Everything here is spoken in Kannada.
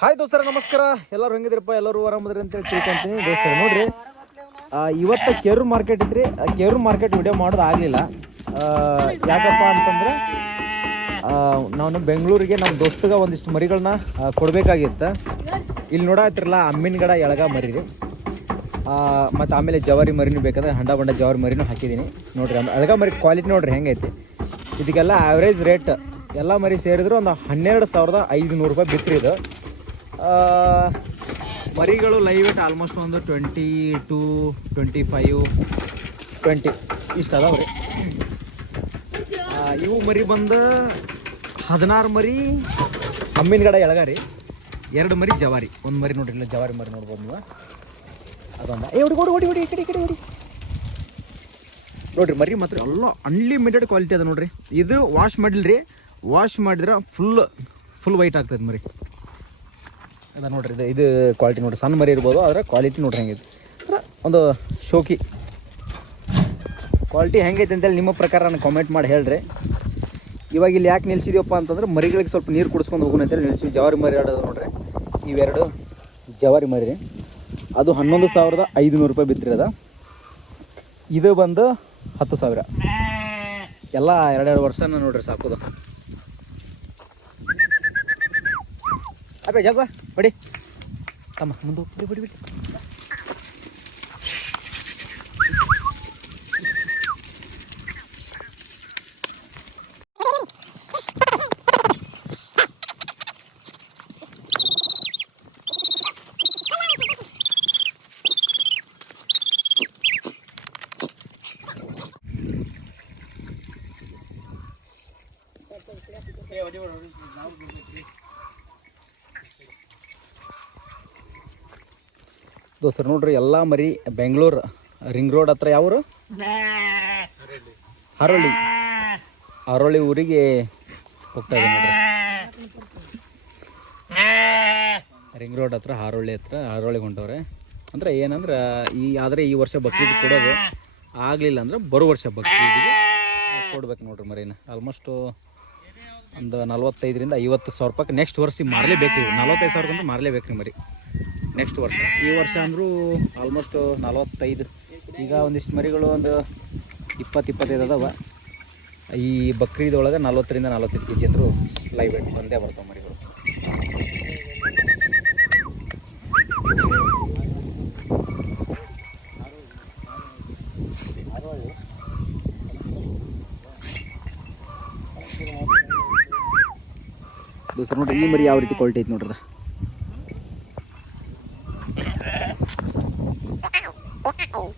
ಹಾಯ್ ದೋಸ್ತರ, ನಮಸ್ಕಾರ. ಎಲ್ಲರೂ ಹೆಂಗಿದ್ರಪ್ಪ ಎಲ್ಲರೂ ಆರಾಮದ್ರಿ ಅಂತೇಳಿ ತಿಳ್ಕೊಂತೀನಿ. ದೋಸ್ತರ, ನೋಡ್ರಿ ಇವತ್ತು ಕೇರೂರ್ ಮಾರ್ಕೆಟ್ ಇದ್ರಿ ಕೆರು ಮಾರ್ಕೆಟ್ ವಿಡಿಯೋ ಮಾಡೋದು ಆಗಲಿಲ್ಲ. ಯಾಕಪ್ಪ ಅಂತಂದ್ರೆ ನಾನು ಬೆಂಗಳೂರಿಗೆ ನಮ್ಮ ದೋಸ್ತಗ ಒಂದಿಷ್ಟು ಮರಿಗಳನ್ನ ಕೊಡಬೇಕಾಗಿತ್ತು. ಇಲ್ಲಿ ನೋಡತ್ತಿರಲ್ಲ ಅಮ್ಮಿನ ಗಡ ಎಳಗ ಮರಿ ಮತ್ತು ಆಮೇಲೆ ಜವಾರಿ ಮರಿನೂ ಬೇಕಂದ್ರೆ ಹಂಡ ಬಂಡ ಜವಾರಿ ಮರಿನೂ ಹಾಕಿದ್ದೀನಿ. ನೋಡ್ರಿ ಎಳಗ ಮರಿ ಕ್ವಾಲಿಟಿ ನೋಡ್ರಿ ಹೆಂಗೈತಿ. ಇದಕ್ಕೆಲ್ಲ ಆವ್ರೇಜ್ ರೇಟ್ ಎಲ್ಲ ಮರಿ ಸೇರಿದ್ರು ಒಂದು ಹನ್ನೆರಡು ಸಾವಿರದ ಐದುನೂರು ರೂಪಾಯಿ ಬಿತ್ತರಿ ಇದು. ಮರಿಗಳು ಲೈವ್ ಇಟ್ ಆಲ್ಮೋಸ್ಟ್ ಒಂದು twenty two twenty five twenty ಇಷ್ಟು ಅದಾವ ರೀ. ಇವು ಮರಿ ಬಂದು ಹದಿನಾರು ಮರಿ ಅಮ್ಮಿನ ಗಡ ಎಳಗಾರಿ ಎರಡು ಮರಿ ಜವಾರಿ. ಒಂದು ಮರಿ ನೋಡ್ರಿ ಇಲ್ಲ ಜವಾರಿ ಮರಿ ನೋಡ್ಬೋದು ನೀವು. ಅದೊಂದು. ಏ, ಹೊಡಿ ಹೊಡಿ ಹೊಡಿ ಈ ಕಡೆ ಈ ಕಡೆ, ಹೊಡಿ. ನೋಡ್ರಿ, ಮರಿ ಮಾತ್ರ ಎಲ್ಲ ಅನ್ಲಿಮಿಟೆಡ್ ಕ್ವಾಲಿಟಿ ಅದ ನೋಡ್ರಿ. ಇದು ವಾಶ್ ಮಾಡಿಲ್ರಿ. ವಾಶ್ ಮಾಡಿದ್ರೆ ಫುಲ್ ಫುಲ್ ವೈಟ್ ಆಗ್ತದೆ ಮರಿ. ಅದ ನೋಡ್ರಿ, ಇದು ಇದು ಕ್ವಾಲಿಟಿ ನೋಡ್ರಿ. ಸಣ್ಣ ಮರಿ ಇರ್ಬೋದು, ಆದರೆ ಕ್ವಾಲಿಟಿ ನೋಡ್ರಿ ಹೆಂಗೈತಿ ಅಂದ್ರೆ ಒಂದು ಶೋಕಿ. ಕ್ವಾಲಿಟಿ ಹೆಂಗೈತೆ ಅಂತೇಳಿ ನಿಮ್ಮ ಪ್ರಕಾರ ನಾನು ಕಾಮೆಂಟ್ ಮಾಡಿ ಹೇಳ್ರಿ. ಇವಾಗ ಇಲ್ಲಿ ಯಾಕೆ ನಿಲ್ಸಿದ್ಯಪ್ಪ ಅಂತಂದ್ರೆ ಮರಿಗಳಿಗೆ ಸ್ವಲ್ಪ ನೀರು ಕುಡಿಸ್ಕೊಂಡು ಹೋಗೋಣ ಅಂತೇಳಿ ನಿಲ್ಸಿ ಜವಾರಿ ಮರಿ ಆಡೋದು ನೋಡ್ರಿ. ಇವೆರಡು ಜವಾರಿ ಮರಿ ಅದು ಹನ್ನೊಂದು ಸಾವಿರದ ಐದುನೂರು ರೂಪಾಯಿ ಬಿದ್ದಿರದ ಇದು ಬಂದು ಹತ್ತು ಸಾವಿರ. ಎಲ್ಲ ಎರಡೆರಡು ವರ್ಷನ ನೋಡ್ರಿ ಸಾಕೋದು. ಅಬ್ಬೆ ಜಾಗ ಬಡಿ ತಮ್ಮ ಮುಂದೆ ಬಿಡಿ ಬಿಡಿ ಬಿಡಿ ದೋಸ್ತರು, ನೋಡ್ರಿ ಎಲ್ಲ ಮರಿ ಬೆಂಗಳೂರು ರಿಂಗ್ ರೋಡ್ ಹತ್ರ ಯಾವರು? ಹರಳಿ ಹರಳಿ ಊರಿಗೆ ಹೋಗ್ತಾ ಇದೆ ನೋಡ್ರಿ. ರಿಂಗ್ ರೋಡ್ ಹತ್ರ, ಹಾರೋಳ್ಳಿ ಹತ್ರ ಹಾರೋಳಿಗೆ ಹೊಂಟವ್ರೆ ಅಂದ್ರೆ ಏನಂದ್ರೆ, ಈ ಆದರೆ ಈ ವರ್ಷ ಬಕ್ರೀದ್ ಕೊಡೋದು. ಆಗಲಿಲ್ಲ ಅಂದ್ರೆ ಬರೋ ವರ್ಷ ಬಕ್ರೀದಿಗೆ ಕೊಡ್ಬೇಕು ನೋಡ್ರಿ ಮರಿನ. ಆಲ್ಮೋಸ್ಟ್ ಒಂದು ನಲ್ವತ್ತೈದರಿಂದ ಐವತ್ತು ಸಾವಿರ ರೂಪಾಯಿ ನೆಕ್ಸ್ಟ್ ವರ್ಷ ಮಾರಲೇಬೇಕು ನಲ್ವತ್ತೈದು ಸಾವಿರಕ್ಕಂತೂ ಮಾರಲೇಬೇಕು ರೀ ಮರಿ. ನೆಕ್ಸ್ಟ್ ವರ್ಷ. ಈ ವರ್ಷ ಅಂದರೂ ಆಲ್ಮೋಸ್ಟ್ ನಲವತ್ತೈದು. ಈಗ ಒಂದಿಷ್ಟು ಮರಿಗಳು ಒಂದು ಇಪ್ಪತ್ತು ಇಪ್ಪತ್ತೈದು ಅದಾವ. ಈ ಬಕ್ರೀದೊಳಗೆ ನಲ್ವತ್ತರಿಂದ ನಲವತ್ತೈದು ಕೆ ಜಿ ಅಂದರೂ ಲೈವ್ ವೇಟ್ ಬಂದೇ ಬರ್ತಾವೆ ಮರಿಗಳು. ದೋಸ್ತರು, ನೋಡ್ರಿ, ಈ ಮರಿ ಯಾವ ರೀತಿ ಕ್ವಾಲಿಟಿ ಐತೆ ನೋಡ್ರಿ. oh.